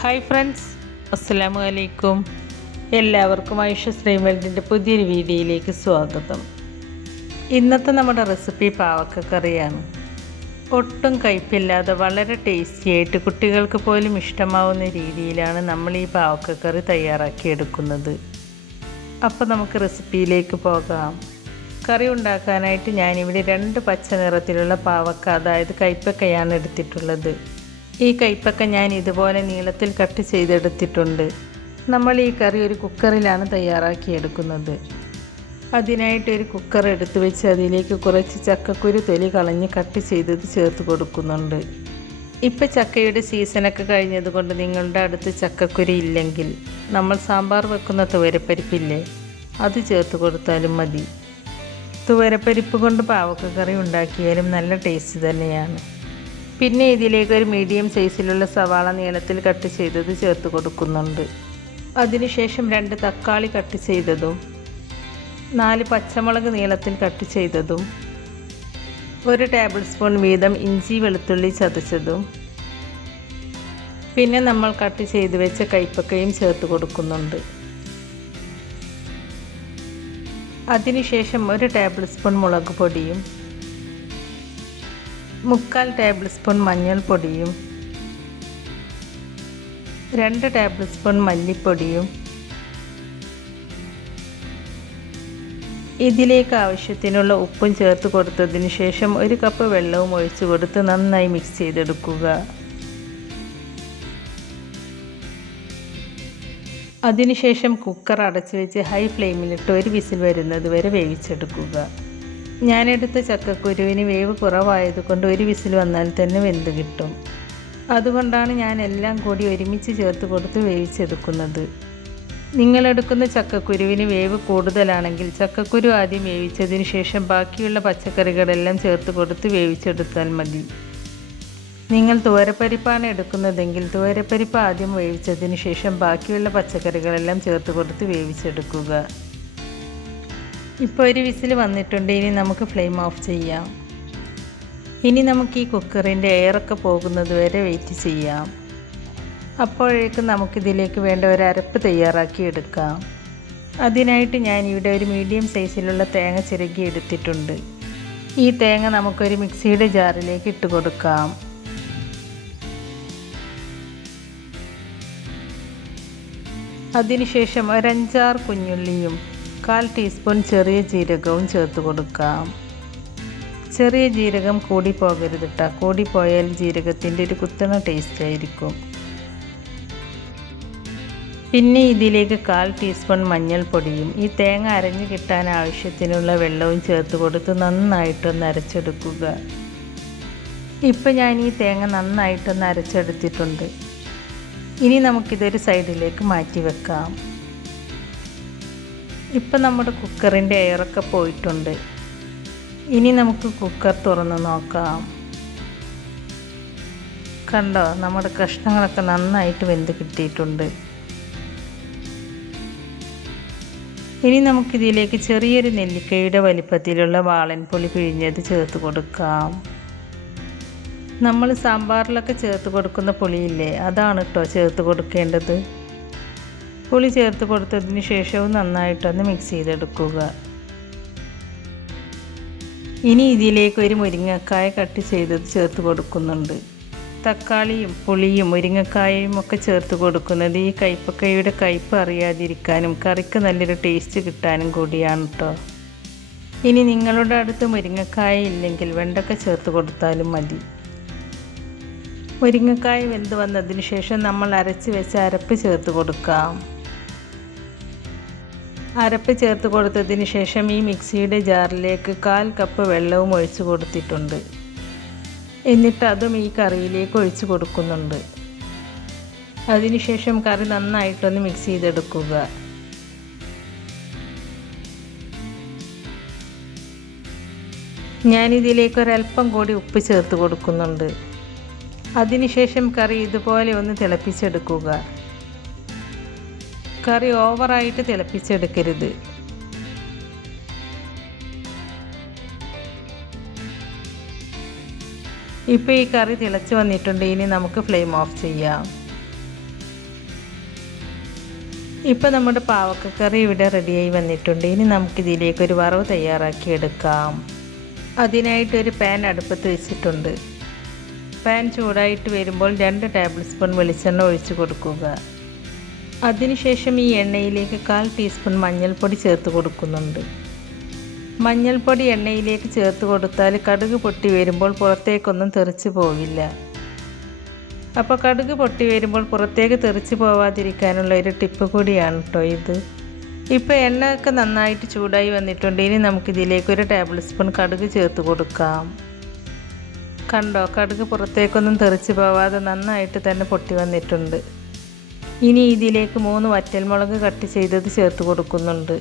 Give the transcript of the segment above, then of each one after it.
Hi friends, അസ്സലാമു അലൈക്കും. എല്ലാവർക്കും ആയിഷ വേൾഡിൻ്റെ പുതിയൊരു വീഡിയോയിലേക്ക് സ്വാഗതം. ഇന്നത്തെ നമ്മുടെ റെസിപ്പി പാവക്കക്കറിയാണ്. ഒട്ടും കയ്പില്ലാതെ വളരെ ടേസ്റ്റി ആയിട്ട് കുട്ടികൾക്ക് പോലും ഇഷ്ടമാവുന്ന രീതിയിലാണ് നമ്മൾ ഈ പാവക്കക്കറി തയ്യാറാക്കിയെടുക്കുന്നത്. അപ്പോൾ നമുക്ക് റെസിപ്പിയിലേക്ക് പോകാം. കറി ഉണ്ടാക്കാനായിട്ട് ഞാനിവിടെ 2 പച്ച നിറത്തിലുള്ള പാവക്ക, അതായത് കൈപ്പക്കയാണ് എടുത്തിട്ടുള്ളത്. ഈ കൈപ്പക്ക ഞാൻ ഇതുപോലെ നീളത്തിൽ കട്ട് ചെയ്തെടുത്തിട്ടുണ്ട്. നമ്മൾ ഈ കറി ഒരു കുക്കറിലാണ് തയ്യാറാക്കിയെടുക്കുന്നത്. അതിനായിട്ട് ഒരു കുക്കർ എടുത്ത് വെച്ച് അതിലേക്ക് കുറച്ച് ചക്കക്കുരു തൊലി കളഞ്ഞ് കട്ട് ചെയ്തത് ചേർത്ത് കൊടുക്കുന്നുണ്ട്. ഇപ്പോൾ ചക്കയുടെ സീസണൊക്കെ കഴിഞ്ഞതുകൊണ്ട് നിങ്ങളുടെ അടുത്ത് ചക്കക്കുരു ഇല്ലെങ്കിൽ നമ്മൾ സാമ്പാർ വെക്കുന്ന തുവരപ്പരിപ്പില്ലേ, അത് ചേർത്ത് കൊടുത്താലും മതി. തുവരപ്പരിപ്പ് കൊണ്ട് പാവക്കക്കറി ഉണ്ടാക്കിയാലും നല്ല ടേസ്റ്റ് തന്നെയാണ്. പിന്നെ ഇതിലേക്ക് ഒരു മീഡിയം സൈസിലുള്ള സവാള നീളത്തിൽ കട്ട് ചെയ്തത് ചേർത്ത് കൊടുക്കുന്നുണ്ട്. അതിനുശേഷം 2 തക്കാളി കട്ട് ചെയ്തതും 4 പച്ചമുളക് നീളത്തിൽ കട്ട് ചെയ്തതും 1 ടേബിൾ സ്പൂൺ വീതം ഇഞ്ചി വെളുത്തുള്ളി ചതച്ചതും പിന്നെ നമ്മൾ കട്ട് ചെയ്ത് വെച്ച കൈപ്പക്കയും ചേർത്ത് കൊടുക്കുന്നുണ്ട്. അതിനുശേഷം 1 ടേബിൾ സ്പൂൺ മുളക് പൊടിയും 3/4 ടേബിൾ സ്പൂൺ മഞ്ഞൾപ്പൊടിയും 2 ടേബിൾ സ്പൂൺ മല്ലിപ്പൊടിയും ഇതിലേക്ക് ആവശ്യത്തിനുള്ള ഉപ്പും ചേർത്ത് കൊടുത്തതിന് ശേഷം 1 കപ്പ് വെള്ളവും ഒഴിച്ചു കൊടുത്ത് നന്നായി മിക്സ് ചെയ്തെടുക്കുക. അതിനുശേഷം കുക്കർ അടച്ചു വെച്ച് ഹൈ ഫ്ലെയിമിലിട്ട് 1 വിസിൽ വരുന്നത് വരെ വേവിച്ചെടുക്കുക. ഞാനെടുത്ത ചക്കക്കുരുവിന് വേവ് കുറവായതുകൊണ്ട് 1 വിസിൽ വന്നാൽ തന്നെ വെന്ത് കിട്ടും. അതുകൊണ്ടാണ് ഞാൻ എല്ലാം കൂടി ഒരുമിച്ച് ചേർത്ത് കൊടുത്ത് വേവിച്ചെടുക്കുന്നത്. നിങ്ങളെടുക്കുന്ന ചക്കക്കുരുവിന് വേവ് കൂടുതലാണെങ്കിൽ ചക്കക്കുരു ആദ്യം വേവിച്ചതിന് ശേഷം ബാക്കിയുള്ള പച്ചക്കറികളെല്ലാം ചേർത്ത് കൊടുത്ത് വേവിച്ചെടുത്താൽ മതി. നിങ്ങൾ തുവരപ്പരിപ്പാണ് എടുക്കുന്നതെങ്കിൽ തുവരപ്പരിപ്പ് ആദ്യം വേവിച്ചതിന് ശേഷം ബാക്കിയുള്ള പച്ചക്കറികളെല്ലാം ചേർത്ത് കൊടുത്ത് വേവിച്ചെടുക്കുക. ഇപ്പോൾ 1 വിസിൽ വന്നിട്ടുണ്ട്. ഇനി നമുക്ക് ഫ്ലെയിം ഓഫ് ചെയ്യാം. ഇനി നമുക്ക് ഈ കുക്കറിൻ്റെ എയറൊക്കെ പോകുന്നത് വരെ വെയിറ്റ് ചെയ്യാം. അപ്പോഴേക്കും നമുക്കിതിലേക്ക് വേണ്ട ഒരു അരപ്പ് തയ്യാറാക്കി എടുക്കാം. അതിനായിട്ട് ഞാനിവിടെ ഒരു മീഡിയം സൈസിലുള്ള തേങ്ങ ചിരകി എടുത്തിട്ടുണ്ട്. ഈ തേങ്ങ നമുക്കൊരു മിക്സിയുടെ ജാറിലേക്ക് ഇട്ട് കൊടുക്കാം. അതിനുശേഷം ഒരു 5-6 കുഞ്ഞുള്ളിയും 1/4 ടീസ്പൂൺ ചെറിയ ജീരകവും ചേർത്ത് കൊടുക്കാം. ചെറിയ ജീരകം കൂടി പോകരുത് കേട്ടോ. കൂടിപ്പോയാൽ ജീരകത്തിൻ്റെ ഒരു കുത്തണ ടേസ്റ്റ് ആയിരിക്കും. പിന്നെ ഇതിലേക്ക് 1/4 ടീസ്പൂൺ മഞ്ഞൾപ്പൊടിയും ഈ തേങ്ങ അരഞ്ഞു കിട്ടാൻ ആവശ്യത്തിനുള്ള വെള്ളവും ചേർത്ത് കൊടുത്ത് നന്നായിട്ടൊന്ന് അരച്ചെടുക്കുക. ഇപ്പോൾ ഞാൻ ഈ തേങ്ങ നന്നായിട്ടൊന്ന് അരച്ചെടുത്തിട്ടുണ്ട്. ഇനി നമുക്കിതൊരു സൈഡിലേക്ക് മാറ്റി വെക്കാം. ഇപ്പം നമ്മുടെ കുക്കറിൻ്റെ എയറൊക്കെ പോയിട്ടുണ്ട്. ഇനി നമുക്ക് കുക്കർ തുറന്ന് നോക്കാം. കണ്ടോ, നമ്മുടെ കഷ്ണങ്ങളൊക്കെ നന്നായിട്ട് വെന്ത് കിട്ടിയിട്ടുണ്ട്. ഇനി നമുക്കിതിലേക്ക് ചെറിയൊരു നെല്ലിക്കയുടെ വലിപ്പത്തിലുള്ള വാളൻപുളി പിഴിഞ്ഞത് ചേർത്ത് കൊടുക്കാം. നമ്മൾ സാമ്പാറിലൊക്കെ ചേർത്ത് കൊടുക്കുന്ന പുളിയില്ലേ, അതാണ് കേട്ടോ ചേർത്ത് കൊടുക്കേണ്ടത്. പുളി ചേർത്ത് കൊടുത്തതിന് ശേഷവും നന്നായിട്ടൊന്ന് മിക്സ് ചെയ്തെടുക്കുക. ഇനി ഇതിലേക്ക് ഒരു മുരിങ്ങക്കായ കട്ട് ചെയ്തത് ചേർത്ത് കൊടുക്കുന്നുണ്ട്. തക്കാളിയും പുളിയും മുരിങ്ങക്കായയും ഒക്കെ ചേർത്ത് കൊടുക്കുന്നത് ഈ കൈപ്പക്കയുടെ കയ്പ്പ് അറിയാതിരിക്കാനും കറിക്ക് നല്ലൊരു ടേസ്റ്റ് കിട്ടാനും കൂടിയാണ് കേട്ടോ. ഇനി നിങ്ങളുടെ അടുത്ത് മുരിങ്ങക്കായ ഇല്ലെങ്കിൽ വെണ്ടക്ക ചേർത്ത് കൊടുത്താലും മതി. മുരിങ്ങക്കായ വെന്ത് വന്നതിന് ശേഷം നമ്മൾ അരച്ച് വെച്ച അരപ്പ് ചേർത്ത് കൊടുക്കാം. അരപ്പ് ചേർത്ത് കൊടുത്തതിന് ശേഷം ഈ മിക്സിയുടെ ജാറിലേക്ക് 1/4 കപ്പ് വെള്ളവും ഒഴിച്ച് കൊടുത്തിട്ടുണ്ട്. എന്നിട്ട് അതും ഈ കറിയിലേക്ക് ഒഴിച്ച് കൊടുക്കുന്നുണ്ട്. അതിനുശേഷം കറി നന്നായിട്ടൊന്ന് മിക്സ് ചെയ്തെടുക്കുക. ഞാനിതിലേക്ക് ഒരല്പം കൂടി ഉപ്പ് ചേർത്ത് കൊടുക്കുന്നുണ്ട്. അതിനുശേഷം കറി ഇതുപോലെ ഒന്ന് തിളപ്പിച്ചെടുക്കുക. കറി ഓവറായിട്ട് തിളപ്പിച്ചെടുക്കരുത്. ഇപ്പോൾ ഈ കറി തിളച്ച് വന്നിട്ടുണ്ട്. ഇനി നമുക്ക് ഫ്ലെയിം ഓഫ് ചെയ്യാം. ഇപ്പോൾ നമ്മുടെ പാവക്കക്കറി ഇവിടെ റെഡിയായി വന്നിട്ടുണ്ട്. ഇനി നമുക്കിതിലേക്ക് ഒരു വറവ് തയ്യാറാക്കിയെടുക്കാം. അതിനായിട്ടൊരു പാൻ അടുപ്പത്ത് വെച്ചിട്ടുണ്ട്. പാൻ ചൂടായിട്ട് വരുമ്പോൾ 2 ടേബിൾ സ്പൂൺ വെളിച്ചെണ്ണ ഒഴിച്ച് കൊടുക്കുക. അതിനുശേഷം ഈ എണ്ണയിലേക്ക് 1/4 ടീസ്പൂൺ മഞ്ഞൾപ്പൊടി ചേർത്ത് കൊടുക്കുന്നുണ്ട്. മഞ്ഞൾപ്പൊടി എണ്ണയിലേക്ക് ചേർത്ത് കൊടുത്താൽ കടുക് പൊട്ടി വരുമ്പോൾ പുറത്തേക്കൊന്നും തെറിച്ച് പോവില്ല. അപ്പോൾ കടുക് പൊട്ടി വരുമ്പോൾ പുറത്തേക്ക് തെറിച്ച് പോവാതിരിക്കാനുള്ള ഒരു ടിപ്പ് കൂടിയാണ് കേട്ടോ ഇത്. ഇപ്പോൾ എണ്ണയൊക്കെ നന്നായിട്ട് ചൂടായി വന്നിട്ടുണ്ട്. ഇനി നമുക്കിതിലേക്ക് 1 ടേബിൾ സ്പൂൺ കടുക് ചേർത്ത് കൊടുക്കാം. കണ്ടോ, കടുക് പുറത്തേക്കൊന്നും തെറിച്ച് പോവാതെ നന്നായിട്ട് തന്നെ പൊട്ടി വന്നിട്ടുണ്ട്. ഇനി ഇതിലേക്ക് 3 വറ്റൽമുളക് കട്ട് ചെയ്തത് ചേർത്ത് കൊടുക്കുന്നുണ്ട്.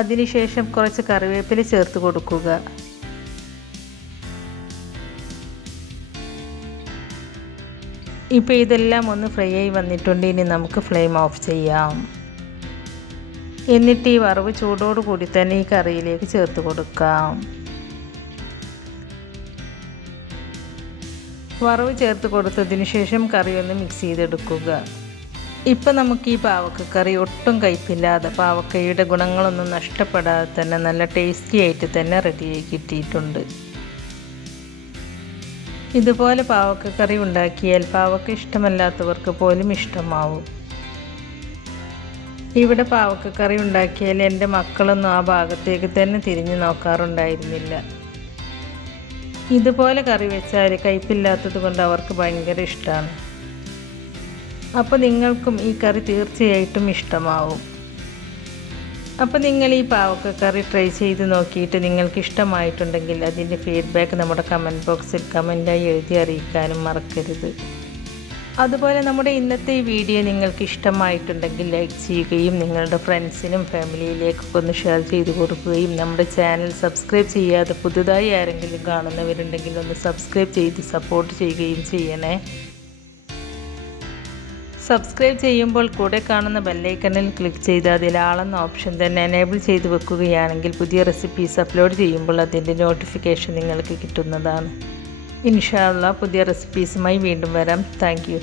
അതിനുശേഷം കുറച്ച് കറിവേപ്പില ചേർത്ത് കൊടുക്കുക. ഇപ്പോൾ ഇതെല്ലാം ഒന്ന് ഫ്രൈ ആയി വന്നിട്ടുണ്ട്. ഇനി നമുക്ക് ഫ്ലെയിം ഓഫ് ചെയ്യാം. എന്നിട്ട് ഈ വറവ് ചൂടോട് കൂടി തന്നെ ഈ കറിയിലേക്ക് ചേർത്ത് കൊടുക്കാം. വറവ് ചേർത്ത് കൊടുത്തതിന് ശേഷം കറി ഒന്ന് മിക്സ് ചെയ്തെടുക്കുക. ഇപ്പം നമുക്ക് ഈ പാവക്കക്കറി ഒട്ടും കയ്പില്ലാതെ പാവക്കയുടെ ഗുണങ്ങളൊന്നും നഷ്ടപ്പെടാതെ തന്നെ നല്ല ടേസ്റ്റി ആയിട്ട് തന്നെ റെഡിയായി കിട്ടിയിട്ടുണ്ട്. ഇതുപോലെ പാവക്കക്കറി ഉണ്ടാക്കിയാൽ പാവക്ക ഇഷ്ടമല്ലാത്തവർക്ക് പോലും ഇഷ്ടമാവും. ഇവിടെ പാവക്കക്കറി ഉണ്ടാക്കിയാൽ എൻ്റെ മക്കളൊന്നും ആ ഭാഗത്തേക്ക് തന്നെ തിരിഞ്ഞു നോക്കാറുണ്ടായിരുന്നില്ല. ഇതുപോലെ കറി വെച്ചാൽ കയ്പില്ലാത്തത് കൊണ്ട് അവർക്ക് ഭയങ്കര ഇഷ്ടമാണ്. അപ്പോൾ നിങ്ങൾക്കും ഈ കറി തീർച്ചയായിട്ടും ഇഷ്ടമാവും. അപ്പോൾ നിങ്ങൾ ഈ പാവക്കക്കറി ട്രൈ ചെയ്ത് നോക്കിയിട്ട് നിങ്ങൾക്ക് ഇഷ്ടമായിട്ടുണ്ടെങ്കിൽ അതിൻ്റെ ഫീഡ്ബാക്ക് നമ്മുടെ കമൻറ്റ് ബോക്സിൽ കമൻറ്റായി എഴുതി അറിയിക്കാനും മറക്കരുത്. അതുപോലെ നമ്മുടെ ഇന്നത്തെ ഈ വീഡിയോ നിങ്ങൾക്ക് ഇഷ്ടമായിട്ടുണ്ടെങ്കിൽ ലൈക്ക് ചെയ്യുകയും നിങ്ങളുടെ ഫ്രണ്ട്സിനും ഫാമിലിയിലേക്കൊക്കെ ഒന്ന് ഷെയർ ചെയ്ത് കൊടുക്കുകയും നമ്മുടെ ചാനൽ സബ്സ്ക്രൈബ് ചെയ്യാതെ പുതുതായി ആരെങ്കിലും കാണുന്നവരുണ്ടെങ്കിൽ ഒന്ന് സബ്സ്ക്രൈബ് ചെയ്ത് സപ്പോർട്ട് ചെയ്യുകയും ചെയ്യണേ. സബ്സ്ക്രൈബ് ചെയ്യുമ്പോൾ കൂടെ കാണുന്ന ബെല്ലൈക്കണിൽ ക്ലിക്ക് ചെയ്ത് അതിൽ ആളെന്ന ഓപ്ഷൻ തന്നെ എനേബിൾ ചെയ്ത് വെക്കുകയാണെങ്കിൽ പുതിയ റെസിപ്പീസ് അപ്ലോഡ് ചെയ്യുമ്പോൾ അതിൻ്റെ നോട്ടിഫിക്കേഷൻ നിങ്ങൾക്ക് കിട്ടുന്നതാണ്. ഇൻഷാ അല്ലാഹ് പുതിയ റെസിപ്പീസുമായി വീണ്ടും വരാം. Thank you.